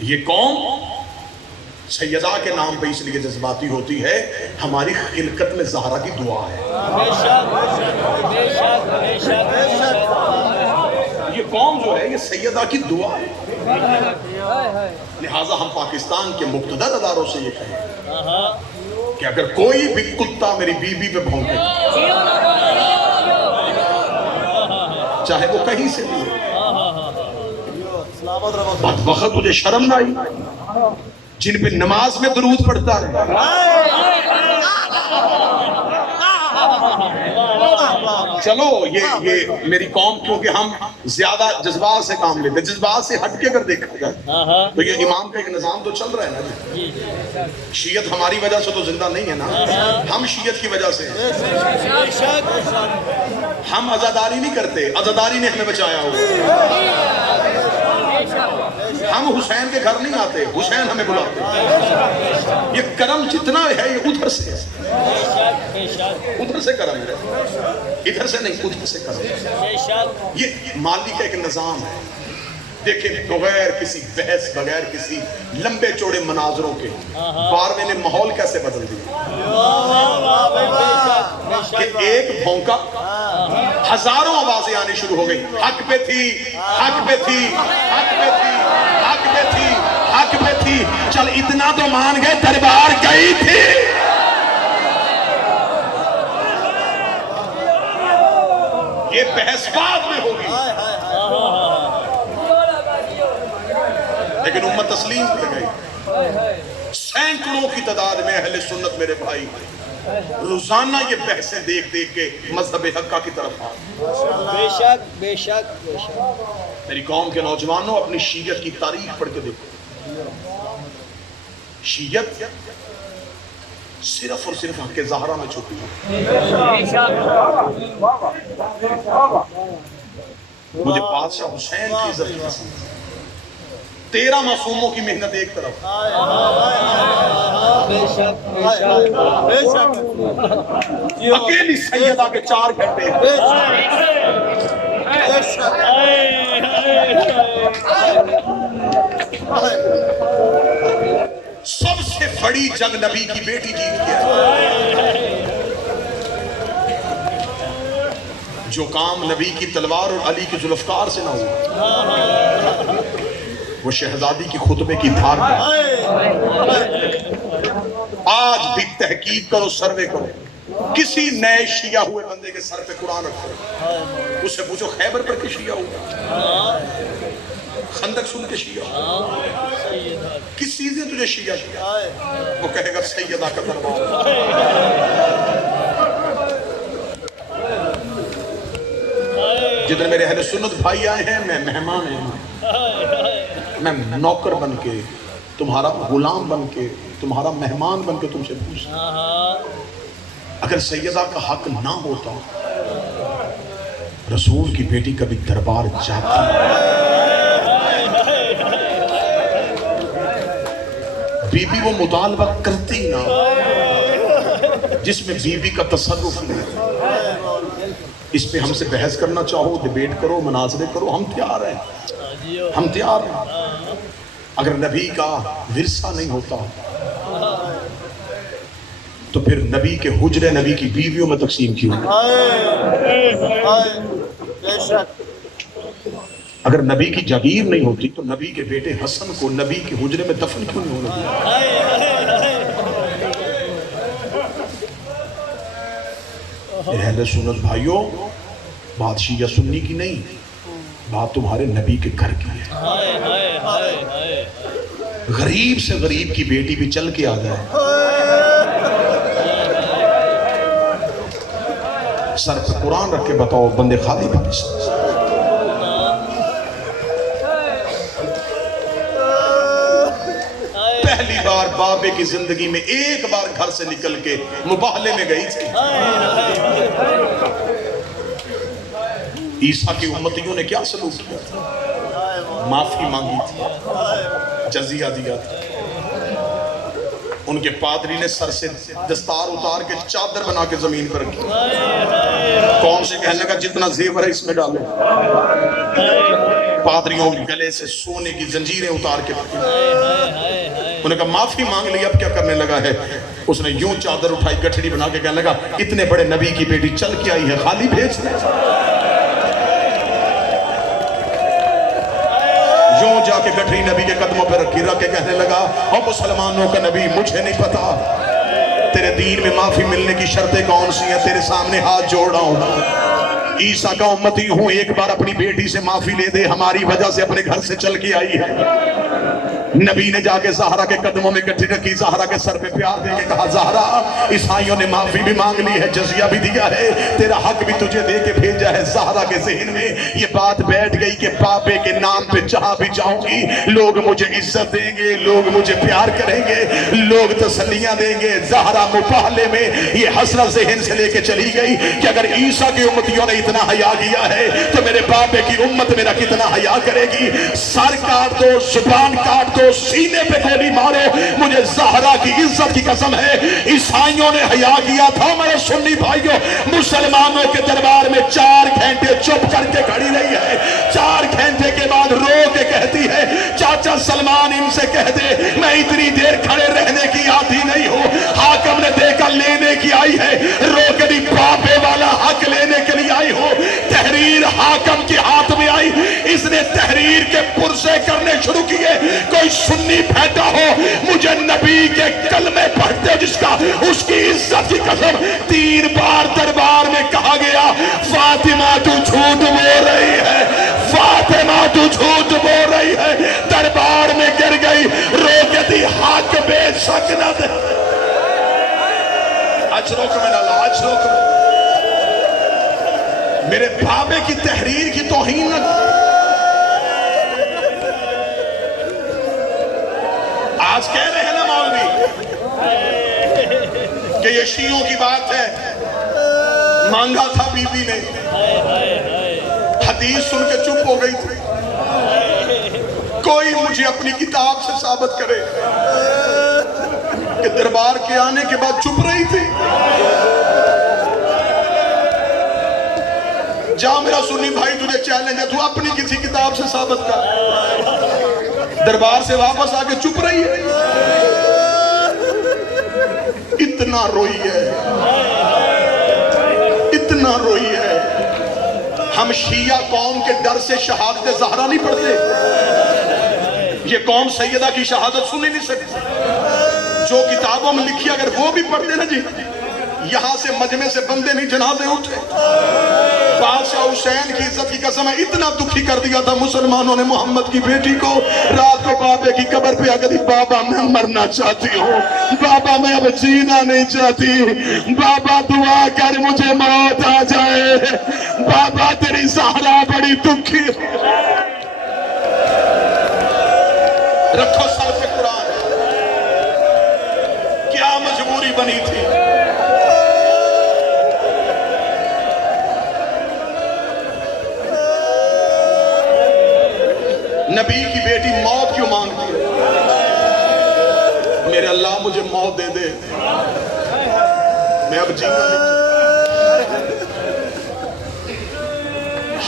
یہ قوم سیدہ کے نام پہ اس لیے جذباتی ہوتی ہے، ہماری خلقت میں زہرا کی دعا ہے۔ یہ قوم جو ہے یہ سیدہ کی دعا ہے، لہٰذا ہم پاکستان کے مقتدر اداروں سے یہ کہیں کہ اگر کوئی بھی کتا میری بیوی پہ بھونکے، چاہے وہ کہیں سے بھی بدبخت تجھے شرم نہ آئی جن پہ نماز میں درود پڑھتا ہے؟ چلو یہ میری قوم، کیونکہ ہم زیادہ جذبات سے کام لیتے ہیں، جذبات سے ہٹ کے اگر دیکھا جائے تو یہ امام کا ایک نظام تو چل رہا ہے نا جی۔ شیعت ہماری وجہ سے تو زندہ نہیں ہے نا، ہم شیعت کی وجہ سے ہیں۔ ہم عزاداری نہیں کرتے، عزاداری نے ہمیں بچایا ہو۔ ہم حسین کے گھر نہیں آتے، حسین ہمیں بلاتے۔ یہ کرم جتنا ہے یہ ادھر سے ہے، ادھر سے کرم ہے، ادھر سے نہیں، ادھر سے کرم ہے۔ یہ مالی کا ایک نظام ہے۔ دیکھیں بغیر کسی بحث، بغیر کسی لمبے چوڑے مناظروں کے باروے نے ماحول کیسے بدل دیا کہ ایک بھونکا ہزاروں آوازیں آنی شروع ہو گئی، حق پہ تھی، حق پہ تھی، حق پہ تھی، حق پہ تھی، حق پہ تھی، چل اتنا تو مان گئے دربار گئی تھی۔ یہ بحث بعد میں ہوگی، لیکن امت تسلیم کر گئی۔ سینکڑوں کی تعداد میں اہل سنت میرے بھائی روزانہ یہ بحثیں دیکھ دیکھ کے مذہب حقہ کی طرف آ۔ بے شک بے شک بے شک۔ میری قوم کے نوجوانوں اپنی شیعت کی تاریخ پڑھ کے دیکھو۔ شیعت صرف اور صرف حق زہرا میں چھپی ہے۔ مجھے بادشاہ حسین کی عزت پسند، 13 معصوموں کی محنت ایک طرف، بے شک بے شک بے شک۔ اکیلی سیدہ کے 4 گھنٹے، سب سے بڑی جنگ نبی کی بیٹی جیت گیا۔ جو کام نبی کی تلوار اور علی کی ذوالفقار سے نہ ہوا، وہ شہزادی کی خطبے کی دھار میں۔ آج بھی تحقیق کرو، سروے کرو، کسی نئے شیعہ ہوئے بندے کے سر پہ قرآن رکھو، اس سے پوچھو خیبر پر کے شیعہ ہوا، خندق سن کے شیعہ ہوا، کس چیز نے تجھے شیعہ کیا؟ وہ کہے گا سیدہ کا دربار۔ جتنے میرے اہل سنت بھائی آئے ہیں، میں مہمان ہوں، میں نوکر بن کے، تمہارا غلام بن کے، تمہارا مہمان بن کے تم سے پوچھتا، اگر سیدہ کا حق نہ ہوتا رسول کی بیٹی کبھی دربار جاتی؟ بی بی وہ مطالبہ کرتی نہ جس میں بی بی کا تصرف نہیں۔ اس پہ ہم سے بحث کرنا چاہو، ڈیبیٹ کرو، مناظرے کرو، ہم تیار ہیں، ہم تیار ہیں۔ اگر نبی کا ورثہ نہیں ہوتا تو پھر نبی کے حجرے نبی کی بیویوں میں تقسیم کیوں؟ اگر نبی کی جاگیر نہیں ہوتی تو نبی کے بیٹے حسن کو نبی کے حجرے میں دفن کیوں نہیں ہونا دیا؟ اہل سنت بھائیوں، بات شیعہ سنی کی نہیں، بات تمہارے نبی کے گھر کی ہے۔ غریب سے غریب کی بیٹی بھی چل کے آ جائے، سر پہ قرآن رکھ کے بتاؤ بندے خالی بندے سے۔ پہلی بار بابے کی زندگی میں ایک بار گھر سے نکل کے مباہلے میں گئی تھی۔ عیسیٰ کی امتیوں نے کیا سلوک کیا تھا؟ معافی مانگی تھی، جزیہ دیا تھا۔ ان کے پادری نے سر سے دستار اتار کے چادر بنا کے زمین پر رکھی، کون سے کہنے کا جتنا زیور ہے اس میں ڈالو۔ پادریوں کے گلے سے سونے کی زنجیریں اتار کے رکھی. انہوں نے کہا معافی مانگ لی، اب کیا کرنے لگا ہے؟ اس نے یوں چادر اٹھائی گٹھڑی بنا کے کہنے لگا اتنے بڑے نبی کی بیٹی چل کے آئی ہے، خالی بھیج دے. یوں جا کے گٹھڑی نبی کے قدموں پہ رکھی، رکھ کے کہنے لگا او مسلمانوں کا نبی، مجھے نہیں پتا تیرے دین میں معافی ملنے کی شرطیں کون سی ہیں، تیرے سامنے ہاتھ جوڑ رہا ہوں، عیسیٰ کا امتی ہوں، ایک بار اپنی بیٹی سے معافی لے دے، ہماری وجہ سے اپنے گھر سے چل کے آئی ہے. نبی نے جا کے زہرا کے قدموں میں گٹھی رکھی، زہرا کے سر پہ پیار دے کے کہا زہرا عیسائیوں نے معافی بھی مانگ لی ہے، جزیہ بھی دیا ہے، تیرا حق بھی تجھے دے کے بھیجا ہے. زہرا کے ذہن میں یہ بات بیٹھ گئی کہ پاپے کے نام پہ جہاں بھی جاؤں گی لوگ مجھے عزت دیں گے، لوگ مجھے پیار کریں گے، لوگ تسلیاں دیں گے. زہرا مباہلے میں یہ حسرت ذہن سے لے کے چلی گئی کہ اگر عیسیٰ کی امتیوں نے اتنا حیا کیا ہے تو میرے پاپے کی امت میرا کتنا حیا کرے گی. سر کاٹ دو، زبان کاٹ دو، سینے پہ گولی مارو، مجھے زہرا کی عزت کی قسم ہے عیسائیوں نے حیا کیا تھا. میرے سنی بھائیوں، مسلمانوں کے دربار میں 4 گھنٹے چپ کر کے کھڑی رہی ہے، 4 گھنٹے کے بعد رو کے کہتی ہے چاچا سلمان ان سے کہہ دے میں اتنی دیر کھڑے رہنے کی عادی نہیں ہوں. حاکم نے دیکھا لینے کی آئی ہے، رو کے بھی پاپے والا حق لینے کے لیے آئی ہو. تحریر حاکم کے ہاتھ میں آئی، اس نے تحریر کے پرزے کرنے شروع کیے. کوئی سنی بیٹھا ہو مجھے نبی کے کلمے پڑھتے جس کا اس کی عزت کی قسم 3 بار دربار میں کہا گیا فاطمہ تو جھوٹ بول رہی ہے، فاطمہ تو جھوٹ بول رہی ہے. دربار میں گر گئی، رو کے دی حق بے شک نہ دے. اجرکم من اللہ، اجرکم. میرے بابے کی تحریر کی توہین نہ. آج کہہ رہے ہیں نا مولوی کہ یہ شیعوں کی بات ہے، مانگا تھا بی بی نے، حدیث سن کے چپ ہو گئی تھی. کوئی مجھے اپنی کتاب سے ثابت کرے کہ دربار کے آنے کے بعد چپ رہی تھی. جا میرا سنی بھائی تجھے چیلنج ہے، تو اپنی کسی کتاب سے ثابت کر. دربار سے واپس آ کے چپ رہی ہے، اتنا روئی ہے، اتنا روئی ہے. ہم شیعہ قوم کے ڈر سے شہادت زہرا نہیں پڑھتے. یہ قوم سیدہ کی شہادت سن ہی نہیں سکتی. جو کتابوں میں لکھی اگر وہ بھی پڑھتے نا جی، یہاں سے مجمع سے بندے نہیں جنازے اٹھے. بادشاہ حسین کی عزت کی قسم ہے اتنا دکھی کر دیا تھا مسلمانوں نے محمد کی بیٹی کو. رات کو بابے کی قبر پہ آ گئی، بابا میں مرنا چاہتی ہوں، بابا میں اب جینا نہیں چاہتی، بابا دعا کر مجھے موت آ جائے، بابا تیری زہرا بڑی دکھی. رکھو سر پہ قرآن، کیا مجبوری بنی تھی. نبی کی بیٹی موت کیوں مانگتی ہے؟ میرے اللہ مجھے موت دے دے، میں اب جینا نہیں چاہتا.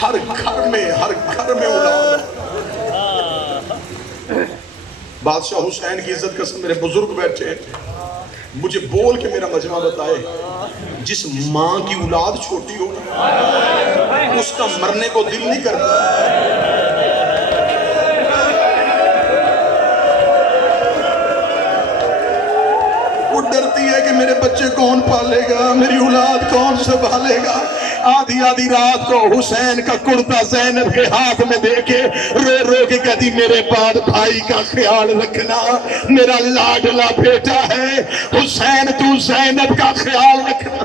ہر گھر میں اولاد. بادشاہ حسین کی عزت قسم میرے بزرگ بیٹھے، مجھے بول کے میرا مجمع بتائے جس ماں کی اولاد چھوٹی ہو اس کا مرنے کو دل نہیں کرتا. وہ ڈرتی ہے کہ میرے بچے کون پالے گا، میری اولاد کون سنبھالے گا. آدھی آدھی رات کو حسین کا کرتا زینب کے ہاتھ میں دے کے رو رو کے کہتی میرے بعد بھائی کا خیال رکھنا، میرا لاڈلا بیٹا ہے حسین، تو زینب کا خیال رکھنا.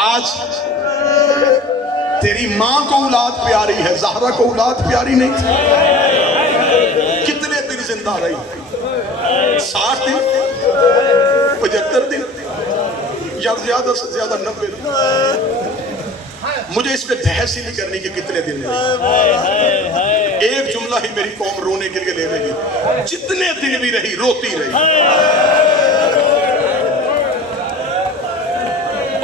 آج تیری ماں کو اولاد پیاری ہے، زہرا کو اولاد پیاری نہیں تھی. کتنے دن زندہ رہی؟ 60 دن، 75 دن، یا زیادہ سے زیادہ 90 دن. مجھے اس پہ بحث ہی نہیں کرنی کہ کتنے دن رہی. ایک جملہ ہی میری قوم رونے کے لیے لے گی، جتنے دن بھی رہی روتی رہی.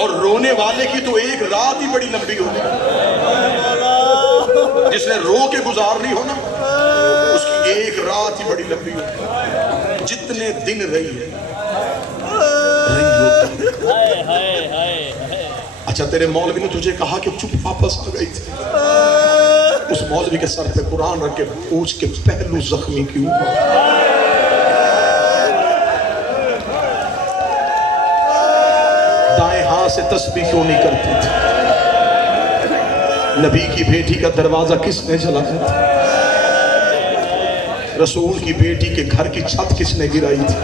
اور رونے والے کی تو ایک رات ہی بڑی لمبی ہوگی. جس نے رو کے گزارنی ہو نا اس کی ایک رات ہی بڑی لمبی ہوگی. جتنے دن رہی ہے اچھا تیرے مولوی نے تجھے کہا کہ چپ واپس آ گئی تھی. اس مولوی کے سر پہ قرآن رکھ کے پوچھ کے پہلو زخمی کیوں ہوا؟ دائیں ہاتھ سے تسبیح کیوں نہیں کرتی تھی؟ نبی کی بیٹی کا دروازہ کس نے جلایا تھا؟ رسول کی بیٹی کے گھر کی چھت کس نے گرائی تھی؟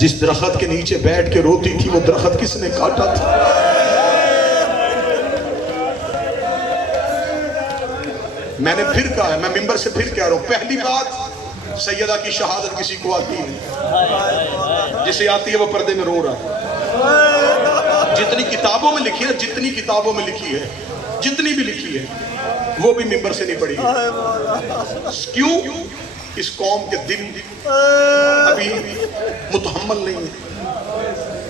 جس درخت کے نیچے بیٹھ کے روتی تھی وہ درخت کس نے کاٹا تھا؟ میں نے پھر کہا ہے, میں ممبر سے پھر کہہ رہا ہوں, پہلی بات سیدہ کی شہادت کسی کو آتی نہیں, جسے آتی ہے وہ پردے میں رو رہا ہے. جتنی کتابوں میں لکھی ہے, جتنی کتابوں میں لکھی ہے, جتنی بھی لکھی ہے وہ بھی ممبر سے نہیں پڑھی ہے. کیوں؟ اس قوم کے دل ابھی متحمل نہیں ہے.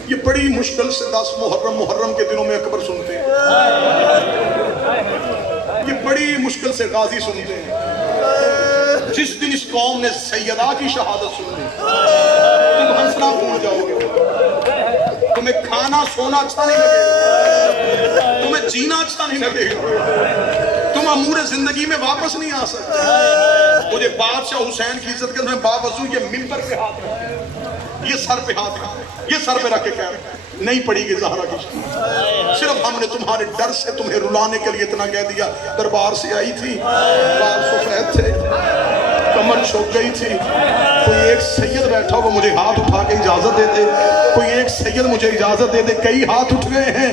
یہ بڑی مشکل سے 10 محرم کے دنوں میں اکبر سنتے ہیں, یہ بڑی مشکل سے غازی سنتے ہیں. جس دن اس قوم نے سیدہ کی شہادت سنی تم ہنسنا بھول جاؤ گے, تمہیں کھانا سونا اچھا نہیں لگے گا, تمہیں جینا اچھا نہیں لگے گا, تم امور زندگی میں واپس نہیں آ سکتے. مجھے بادشاہ حسین کی عزت کے میں باوضو یہ ممبر پہ ہاتھ رکھے, یہ سر پہ ہاتھ رکھے, یہ سر پہ رکھ کے کہہ رہے نہیں پڑی گی زہرا کی شہادت. صرف ہم نے تمہارے ڈر سے تمہیں رلانے کے لیے اتنا کہہ دیا. دربار سے آئی تھی, بال سفید تھے, کمر چھوک گئی تھی. کوئی ایک سید بیٹھا ہو مجھے ہاتھ اٹھا کے اجازت دے دے, کوئی ایک سید مجھے اجازت دے دے. کئی ہاتھ اٹھ گئے ہیں.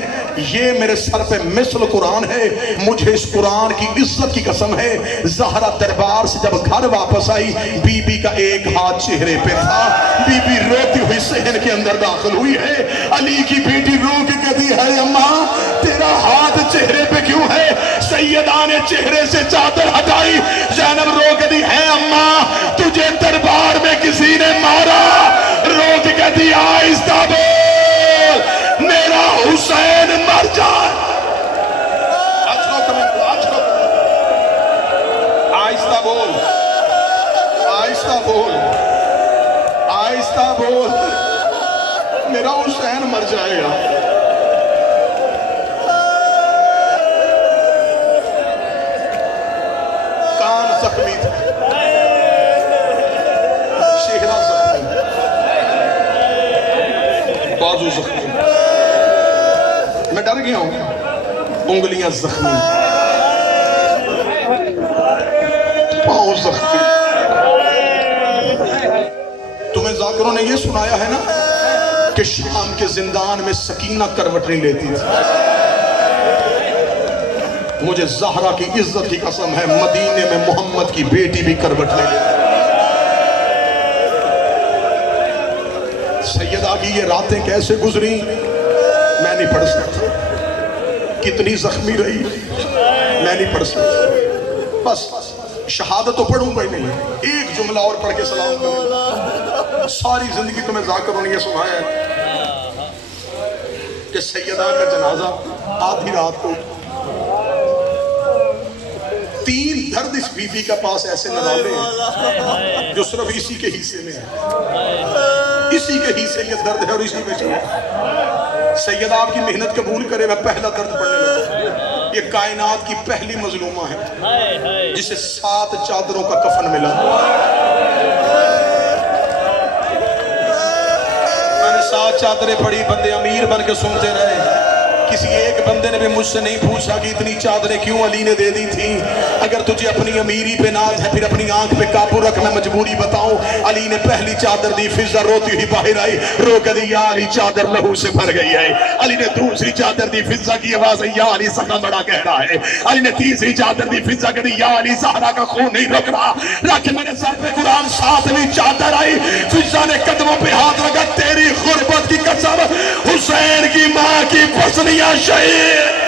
یہ میرے سر پہ مثل قرآن ہے, مجھے اس قرآن کی عزت کی قسم ہے. زہرا دربار سے جب گھر واپس آئی, بی بی کا ایک ہاتھ چہرے پہ تھا. بی بی روتی ہوئی صحن کے اندر داخل ہوئی ہے. علی کی بیٹی رو کے کہتی ہے اماں تیرا ہاتھ چہرے پہ کیوں ہے؟ سیدہ نے چہرے سے چادر ہٹائی. زینب رو کے دی ہے اماں تجھے دربار میں کسی نے مارا؟ رو کے کہتی آہستہ بول میرا حسین مر جائے. آہستہ بول, آہستہ بول, آہستہ بول, میرا حسین مر جائے گا. کان زخمی تھا, چہرہ زخمی, بازو زخمی, میں ڈر گیا ہوں, انگلیاں زخمی, پاؤں زخمی. تمہیں ذاکروں نے یہ سنایا ہے نا کہ شام کے زندان میں سکینہ کروٹ نہیں لیتی تھی. مجھے زہرا کی عزت کی قسم ہے مدینے میں محمد کی بیٹی بھی کروٹ لے لیتی. سیدہ کی یہ راتیں کیسے گزری میں نہیں پڑھ سکتا, کتنی زخمی رہی میں نہیں پڑھ سکتا. بس شہادت تو پڑھوں گا ہی نہیں, ایک جملہ اور پڑھ کے سلام کروں. ساری زندگی تمہیں ذاکروں نے یہ سنایا ہے کہ سیدہ کا جنازہ آدھی رات کو 3 درد اس بی بی کا پاس ایسے نظارے ہیں جو صرف اسی کے حصے میں ہے, اسی کے حصے کے درد ہے اور اسی میں چلے. سیدہ آپ کی محنت قبول کرے, میں پہلا درد پڑھنے لگا. یہ کائنات کی پہلی مظلومہ ہے جسے 7 چادروں کا کفن ملا. میں نے 7 چادریں پڑھی, بندے امیر بن کے سنتے رہے. کسی ایک بندے نے بھی مجھ سے نہیں پوچھا کہ اتنی چادریں کیوں علی نے دے دی تھی. اگر تجھے اپنی امیری پہ ناز ہے پھر اپنی آنکھ پہ قابو رکھ. میں مجبوری بتاؤں, علی نے پہلی چادر دی, فضا روتی ہوئی باہر آئی, رو کے دی یا علی چادر لہو سے بھر گئی ہے. علی نے دوسری چادر دی, فضا کی آواز ہے یا علی سخن بڑا گہرا ہے. علی نے تیسری چادر دی, فضا کے دی یا علی زہرا کا خون نہیں رک رہا. رکھ میرے سر پہ قرآن. 7ویں چادر آئی, فضا نے قدموں پہ ہاتھ رکھا, تیری غربت کی قسم حسین کی ماں کی پسلیاں شہید.